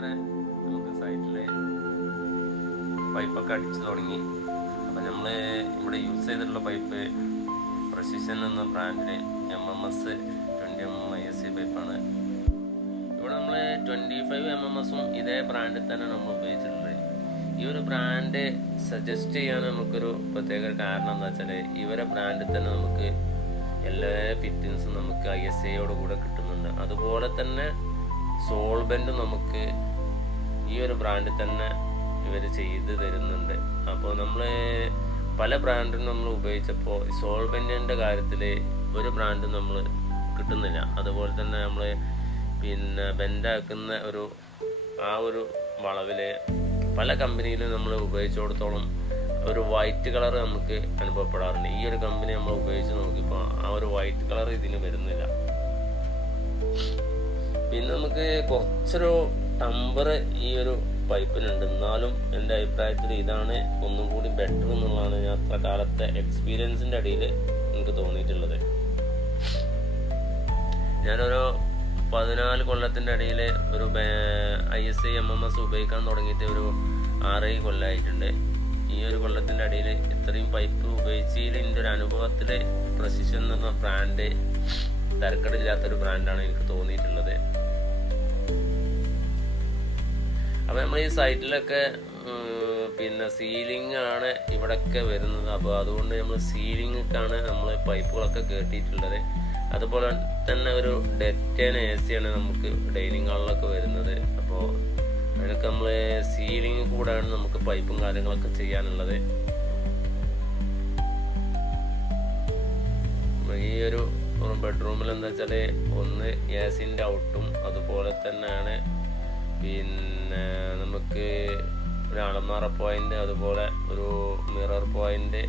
വരെ നമുക്ക് സൈറ്റിൽ പൈപ്പൊക്കെ അടിച്ചു തുടങ്ങി. അപ്പം നമ്മൾ ഇവിടെ യൂസ് ചെയ്തിട്ടുള്ള പൈപ്പ് പ്രസിഷൻ എന്ന ബ്രാൻഡിലെ M M S twenty M M I S C പൈപ്പാണ്. ഇവിടെ നമ്മൾ ട്വന്റി ഫൈവ് എം എം എസും ഇതേ ബ്രാൻഡിൽ തന്നെ നമ്മൾ ഉപയോഗിച്ചിട്ടുള്ളത് ഈ ഒരു ബ്രാൻഡ് സജസ്റ്റ് ചെയ്യാൻ നമുക്കൊരു പ്രത്യേക കാരണം എന്താ വെച്ചാൽ ഇവരെ ബ്രാൻഡിൽ തന്നെ നമുക്ക് എല്ലാ ഫിറ്റിങ്സും നമുക്ക് ഐ എസ് ഐയോട് കൂടെ കിട്ടുന്നുണ്ട്. അതുപോലെ തന്നെ സോൾബന്റും നമുക്ക് ഈ ഒരു ബ്രാൻഡിൽ തന്നെ ഇവർ ചെയ്ത് തരുന്നുണ്ട്. അപ്പോൾ നമ്മൾ പല ബ്രാൻഡും നമ്മൾ ഉപയോഗിച്ചപ്പോൾ സോൾവെന്റിന്റെ കാര്യത്തിൽ ഒരു ബ്രാൻഡും നമ്മൾ കിട്ടുന്നില്ല. അതുപോലെ തന്നെ നമ്മൾ പിന്നെ ബെൻഡാക്കുന്ന ഒരു ആ ഒരു വളവിൽ പല കമ്പനിയിലും നമ്മൾ ഉപയോഗിച്ചിടത്തോളം ഒരു വൈറ്റ് കളർ നമുക്ക് അനുഭവപ്പെടാറുണ്ട്. ഈ ഒരു കമ്പനി നമ്മൾ ഉപയോഗിച്ച് നോക്കിയപ്പോൾ ആ ഒരു വൈറ്റ് കളർ ഇതിന് വരുന്നില്ല. പിന്നെ നമുക്ക് കുറച്ചൊരു ടമ്പർ ഈ ഒരു പൈപ്പിനുണ്ട്. എന്നാലും എന്റെ അഭിപ്രായത്തിൽ ഇതാണ് ഒന്നും കൂടി ബെറ്റർ എന്നുള്ളതാണ് ഞാൻ അത്ര കാലത്തെ എക്സ്പീരിയൻസിന്റെ അടിയിൽ എനിക്ക് തോന്നിയിട്ടുള്ളത്. ഞാനൊരു പതിനാല് കൊല്ലത്തിന്റെ ഇടയിൽ ഒരു I S I M M S ഉപയോഗിക്കാൻ തുടങ്ങിയിട്ട് ഒരു ആറേഴ് കൊല്ലമായിട്ടുണ്ട് ഈ ഒരു കൊല്ലത്തിന്റെ ഇടയിൽ ഇത്രയും പൈപ്പ് ഉപയോഗിച്ചതിൽ എന്റെ ഒരു അനുഭവത്തിൽ പ്രസിഷൻ എന്ന് പറഞ്ഞ ബ്രാൻഡ് തരക്കടില്ലാത്തൊരു ബ്രാൻഡാണ് എനിക്ക് തോന്നിയിട്ടുള്ളത്. അപ്പോൾ നമ്മൾ ഈ സൈറ്റിലൊക്കെ പിന്നെ സീലിംഗ് ആണ് ഇവിടെയൊക്കെ വരുന്നത്. അപ്പോൾ അതുകൊണ്ട് നമ്മൾ സീലിംഗൊക്കെയാണ് നമ്മൾ പൈപ്പുകളൊക്കെ കേട്ടിട്ടുള്ളത്. അതുപോലെ തന്നെ ഒരു ഡെറ്റേൻ എ സിയാണ് നമുക്ക് ഡൈനിങ് ഹാളിലൊക്കെ വരുന്നത്. അപ്പോൾ അതിനൊക്കെ നമ്മൾ സീലിംഗ് കൂടെയാണ് നമുക്ക് പൈപ്പും കാര്യങ്ങളൊക്കെ ചെയ്യാനുള്ളത്. ഈ ഒരു ബെഡ്റൂമിൽ എന്താ വെച്ചാൽ ഒന്ന് എ സിന്റെ ഔട്ടും അതുപോലെ തന്നെയാണ് പിന്നെ നമുക്ക് ഒരു അളമാറ പോയിന്റ് അതുപോലെ ഒരു മിറർ പോയിന്റ്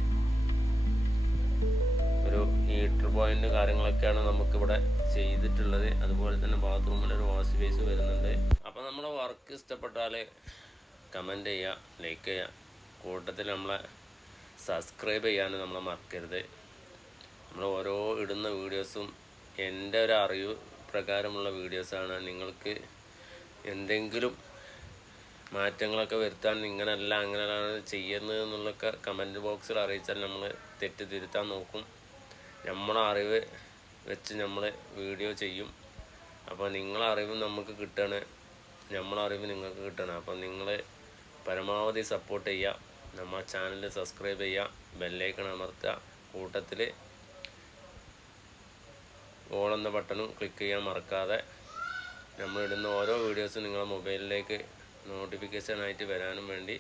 ഒരു ഹീറ്റർ പോയിന്റ് കാര്യങ്ങളൊക്കെയാണ് നമുക്കിവിടെ ചെയ്തിട്ടുള്ളത്. അതുപോലെ തന്നെ ബാത്റൂമിൽ ഒരു വാഷ് ബേസ് വരുന്നുണ്ട്. അപ്പോൾ നമ്മുടെ വർക്ക് ഇഷ്ടപ്പെട്ടാൽ കമന്റ് ചെയ്യുക ലൈക്ക് ചെയ്യുക കൂട്ടത്തിൽ നമ്മളെ സബ്സ്ക്രൈബ് ചെയ്യാൻ നമ്മളെ മറക്കരുത്. നമ്മൾ ഓരോ ഇടുന്ന വീഡിയോസും എന്റെ ഒരു അറിവ് പ്രകാരമുള്ള വീഡിയോസാണ് നിങ്ങൾക്ക് എന്തെങ്കിലും മാറ്റങ്ങളൊക്കെ വരുത്താൻ ഇങ്ങനല്ല അങ്ങനെയാണ് ചെയ്യുന്നത് എന്നുള്ളൊക്കെ കമന്റ് ബോക്സിൽ അറിയിച്ചാൽ നമ്മൾ തെറ്റ് തിരുത്താൻ നോക്കും. നമ്മളെ അറിവ് വെച്ച് നമ്മൾ വീഡിയോ ചെയ്യും. അപ്പോൾ നിങ്ങളെ അറിവ് നമുക്ക് കിട്ടണ. നമ്മളെ അറിവ് നിങ്ങൾക്ക് കിട്ടണം. അപ്പോൾ നിങ്ങൾ പരമാവധി സപ്പോർട്ട് ചെയ്യുക നമ്മളെ ചാനൽ സബ്സ്ക്രൈബ് ചെയ്യുക ബെല്ലൈക്കൺ അമർത്തുക. കൂട്ടത്തിൽ ഓൾ എന്ന ബട്ടണും ക്ലിക്ക് ചെയ്യാൻ മറക്കാതെ നമ്മൾ ഇടുന്ന ഓരോ വീഡിയോസും നിങ്ങളുടെ മൊബൈലിലേക്ക് നോട്ടിഫിക്കേഷൻ ആയിട്ട് വരാനും വേണ്ടി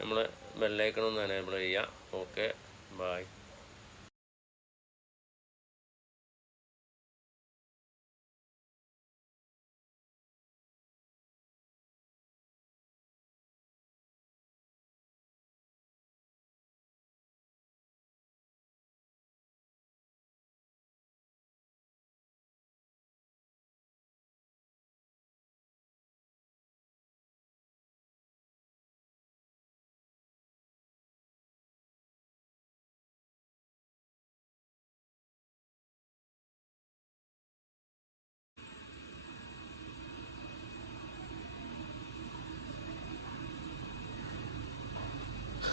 നമ്മൾ ബെല്ലൈക്കണമെന്ന് എനേബിൾ ചെയ്യുക ഓക്കെ ബായ്